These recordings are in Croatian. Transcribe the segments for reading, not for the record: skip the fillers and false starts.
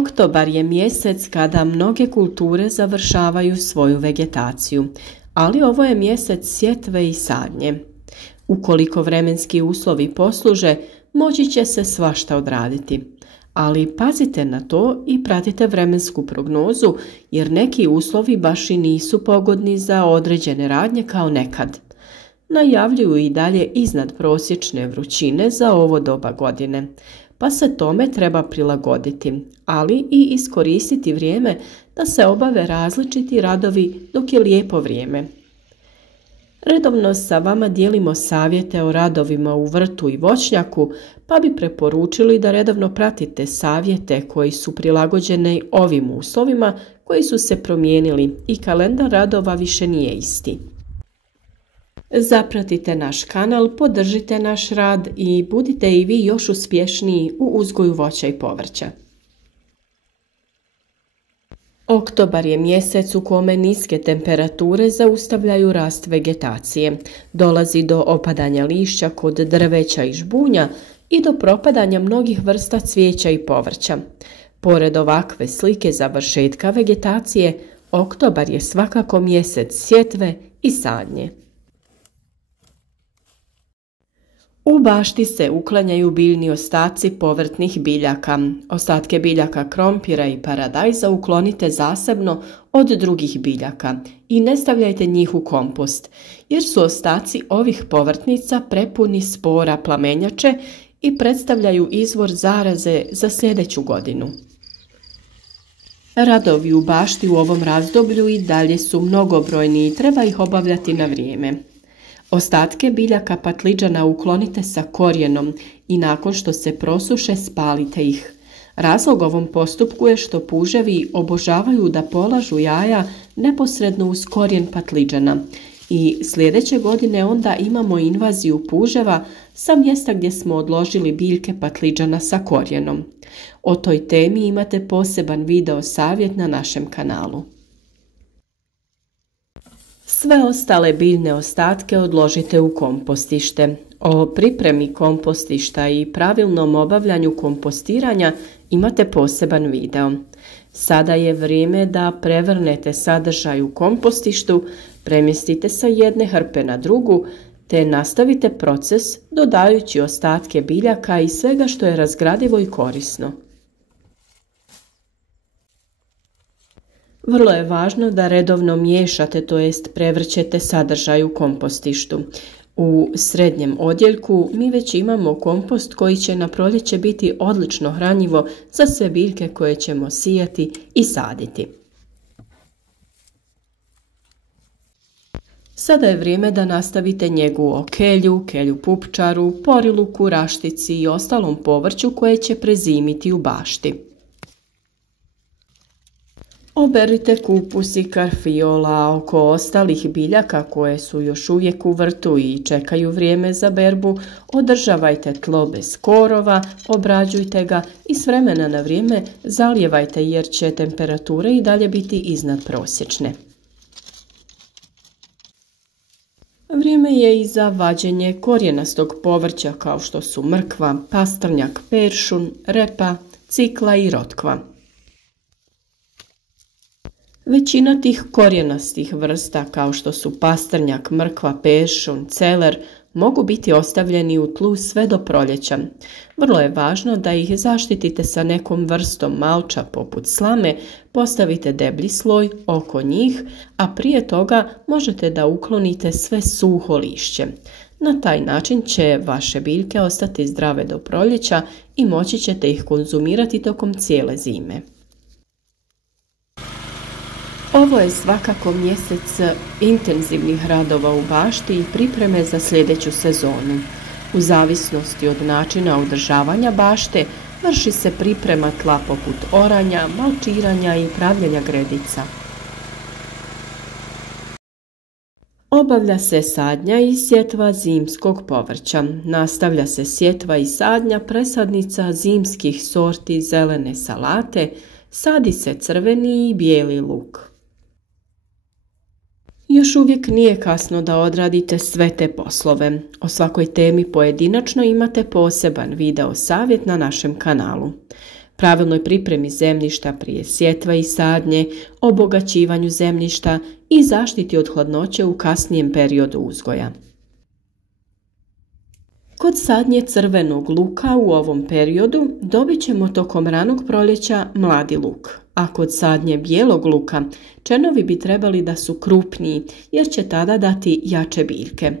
Oktobar je mjesec kada mnoge kulture završavaju svoju vegetaciju, ali ovo je mjesec sjetve i sadnje. Ukoliko vremenski uslovi posluže, moći će se svašta odraditi. Ali pazite na to i pratite vremensku prognozu, jer neki uslovi baš i nisu pogodni za određene radnje kao nekad. Najavljuju i dalje iznad prosječne vrućine za ovo doba godine, pa se tome treba prilagoditi, ali i iskoristiti vrijeme da se obave različiti radovi dok je lijepo vrijeme. Redovno sa vama dijelimo savjete o radovima u vrtu i voćnjaku, pa bi preporučili da redovno pratite savjete koji su prilagođeni ovim uslovima koji su se promijenili i kalendar radova više nije isti. Zapratite naš kanal, podržite naš rad i budite i vi još uspješniji u uzgoju voća i povrća. Oktobar je mjesec u kome niske temperature zaustavljaju rast vegetacije. Dolazi do opadanja lišća kod drveća i žbunja i do propadanja mnogih vrsta cvijeća i povrća. Pored ovakve slike završetka vegetacije, oktobar je svakako mjesec sjetve i sadnje. U bašti se uklanjaju biljni ostaci povrtnih biljaka. Ostatke biljaka krompira i paradajza uklonite zasebno od drugih biljaka i ne stavljajte njih u kompost, jer su ostaci ovih povrtnica prepuni spora plamenjače i predstavljaju izvor zaraze za sljedeću godinu. Radovi u bašti u ovom razdoblju i dalje su mnogobrojni i treba ih obavljati na vrijeme. Ostatke biljaka patliđana uklonite sa korijenom i nakon što se prosuše spalite ih. Razlog ovom postupku je što puževi obožavaju da polažu jaja neposredno uz korijen patliđana i sljedeće godine onda imamo invaziju puževa sa mjesta gdje smo odložili biljke patliđana sa korijenom. O toj temi imate poseban video savjet na našem kanalu. Sve ostale biljne ostatke odložite u kompostište. O pripremi kompostišta i pravilnom obavljanju kompostiranja imate poseban video. Sada je vrijeme da prevrnete sadržaj u kompostištu, premjestite sa jedne hrpe na drugu, te nastavite proces dodajući ostatke biljaka i svega što je razgradivo i korisno. Vrlo je važno da redovno miješate, to jest prevrćete sadržaj u kompostištu. U srednjem odjeljku mi već imamo kompost koji će na proljeće biti odlično hranjivo za sve biljke koje ćemo sijati i saditi. Sada je vrijeme da nastavite njegu o kelju, kelju pupčaru, poriluku, raštici i ostalom povrću koje će prezimiti u bašti. Oberite kupus i karfiola. Oko ostalih biljaka koje su još uvijek u vrtu i čekaju vrijeme za berbu, održavajte tlo bez korova, obrađujte ga i s vremena na vrijeme zalijevajte jer će temperature i dalje biti iznad prosječne. Vrijeme je i za vađenje korijenastog povrća kao što su mrkva, pastrnjak, peršun, repa, cikla i rotkva. Većina tih korijenastih vrsta kao što su pastrnjak, mrkva, peršun, celer mogu biti ostavljeni u tlu sve do proljeća. Vrlo je važno da ih zaštitite sa nekom vrstom malča poput slame, postavite deblji sloj oko njih, a prije toga možete da uklonite sve suho lišće. Na taj način će vaše biljke ostati zdrave do proljeća i moći ćete ih konzumirati tokom cijele zime. Ovo je svakako mjesec intenzivnih radova u bašti i pripreme za sljedeću sezonu. U zavisnosti od načina održavanja bašte vrši se priprema tla poput oranja, malčiranja i pravljenja gredica. Obavlja se sadnja i sjetva zimskog povrća. Nastavlja se sjetva i sadnja presadnica zimskih sorti zelene salate, sadi se crveni i bijeli luk. Još uvijek nije kasno da odradite sve te poslove. O svakoj temi pojedinačno imate poseban video savjet na našem kanalu. pravilnoj pripremi zemljišta prije sjetva i sadnje, obogaćivanju zemljišta i zaštiti od hladnoće u kasnijem periodu uzgoja. Kod sadnje crvenog luka u ovom periodu dobit ćemo tokom ranog proljeća mladi luk, a kod sadnje bijelog luka čenovi bi trebali da su krupniji jer će tada dati jače biljke.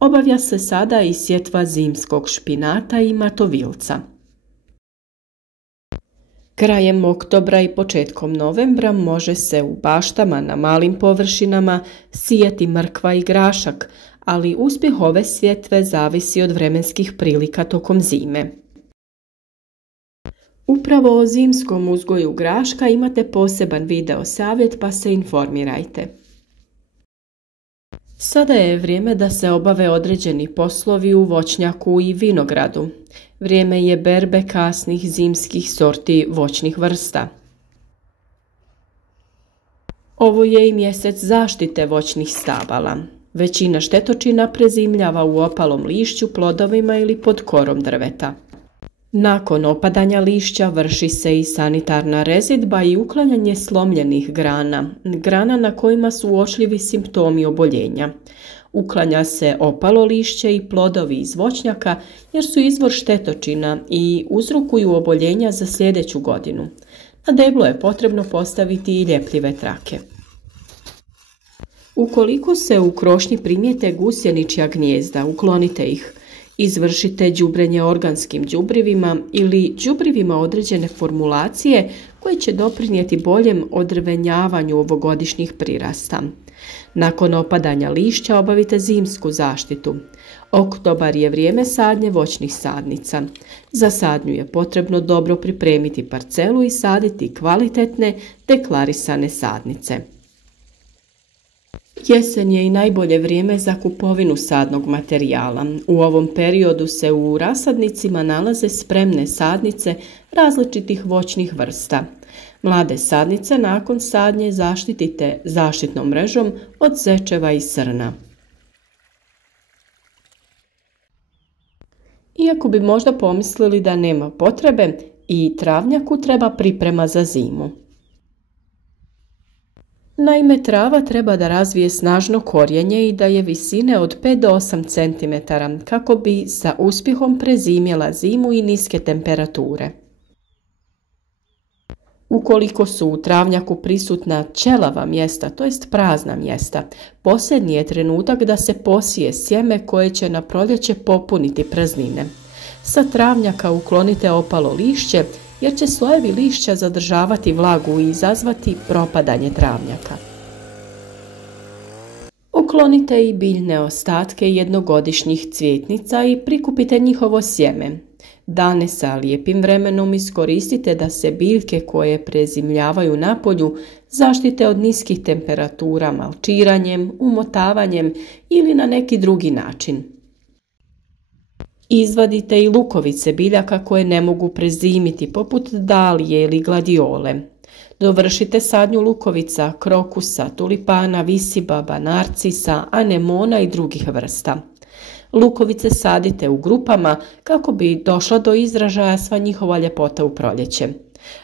Obavlja se sada i sjetva zimskog špinata i matovilca. Krajem oktobra i početkom novembra može se u baštama na malim površinama sijati mrkva i grašak, ali uspjeh ove sjetve zavisi od vremenskih prilika tokom zime. Upravo o zimskom uzgoju graška imate poseban video savjet, pa se informirajte. Sada je vrijeme da se obave određeni poslovi u voćnjaku i vinogradu. Vrijeme je berbe kasnih zimskih sorti voćnih vrsta. Ovo je i mjesec zaštite voćnih stabala. Većina štetočina prezimljava u opalom lišću, plodovima ili pod korom drveta. Nakon opadanja lišća vrši se i sanitarna rezidba i uklanjanje slomljenih grana na kojima su uočljivi simptomi oboljenja. Uklanja se opalo lišće i plodovi iz voćnjaka jer su izvor štetočina i uzrokuju oboljenja za sljedeću godinu. Na deblo je potrebno postaviti i ljepljive trake. Ukoliko se u krošnji primijete gusjeničja gnijezda, uklonite ih. Izvršite đubrenje organskim đubrivima ili đubrivima određene formulacije koje će doprinijeti boljem odrvenjavanju ovogodišnjih prirasta. Nakon opadanja lišća obavite zimsku zaštitu. Oktobar je vrijeme sadnje voćnih sadnica. Za sadnju je potrebno dobro pripremiti parcelu i saditi kvalitetne deklarisane sadnice. Jesen je i najbolje vrijeme za kupovinu sadnog materijala. U ovom periodu se u rasadnicima nalaze spremne sadnice različitih voćnih vrsta. Mlade sadnice nakon sadnje zaštitite zaštitnom mrežom od zečeva i srna. Iako bi možda pomislili da nema potrebe, i travnjaku treba priprema za zimu. Naime, trava treba da razvije snažno korijenje i da je visine od 5 do 8 cm kako bi sa uspjehom prezimjela zimu i niske temperature. Ukoliko su u travnjaku prisutna ćelava mjesta, to jest prazna mjesta, posljednji je trenutak da se posije sjeme koje će na proljeće popuniti praznine. Sa travnjaka uklonite opalo lišće jer će slojevi lišća zadržavati vlagu i izazvati propadanje travnjaka. Uklonite i biljne ostatke jednogodišnjih cvjetnica i prikupite njihovo sjeme. Dane sa lijepim vremenom iskoristite da se biljke koje prezimljavaju na polju zaštite od niskih temperatura malčiranjem, umotavanjem ili na neki drugi način. Izvadite i lukovice biljaka koje ne mogu prezimiti, poput dalije ili gladiole. Dovršite sadnju lukovica, krokusa, tulipana, visibaba, narcisa, anemona i drugih vrsta. Lukovice sadite u grupama kako bi došla do izražaja sva njihova ljepota u proljeće.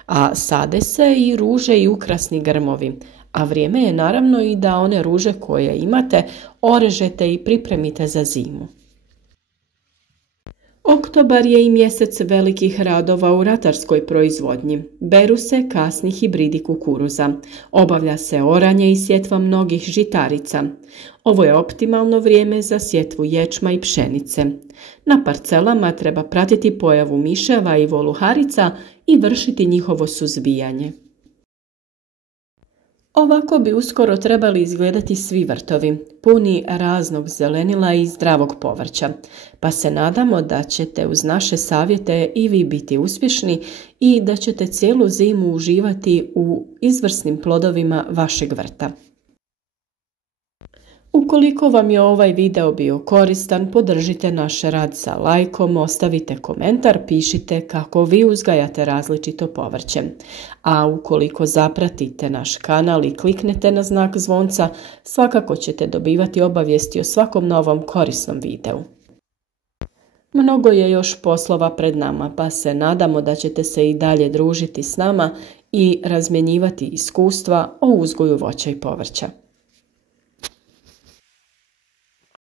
A sade se i ruže i ukrasni grmovi, a vrijeme je naravno i da one ruže koje imate orežete i pripremite za zimu. Oktobar je i mjesec velikih radova u ratarskoj proizvodnji. Beru se kasni hibridi kukuruza. Obavlja se oranje i sjetva mnogih žitarica. Ovo je optimalno vrijeme za sjetvu ječma i pšenice. Na parcelama treba pratiti pojavu miševa i voluharica i vršiti njihovo suzbijanje. Ovako bi uskoro trebali izgledati svi vrtovi, puni raznog zelenila i zdravog povrća, pa se nadamo da ćete uz naše savjete i vi biti uspješni i da ćete cijelu zimu uživati u izvrsnim plodovima vašeg vrta. Ukoliko vam je ovaj video bio koristan, podržite naš rad sa lajkom, ostavite komentar, pišite kako vi uzgajate različito povrće. A ukoliko zapratite naš kanal i kliknete na znak zvonca, svakako ćete dobivati obavijesti o svakom novom korisnom videu. Mnogo je još poslova pred nama, pa se nadamo da ćete se i dalje družiti s nama i razmjenjivati iskustva o uzgoju voća i povrća.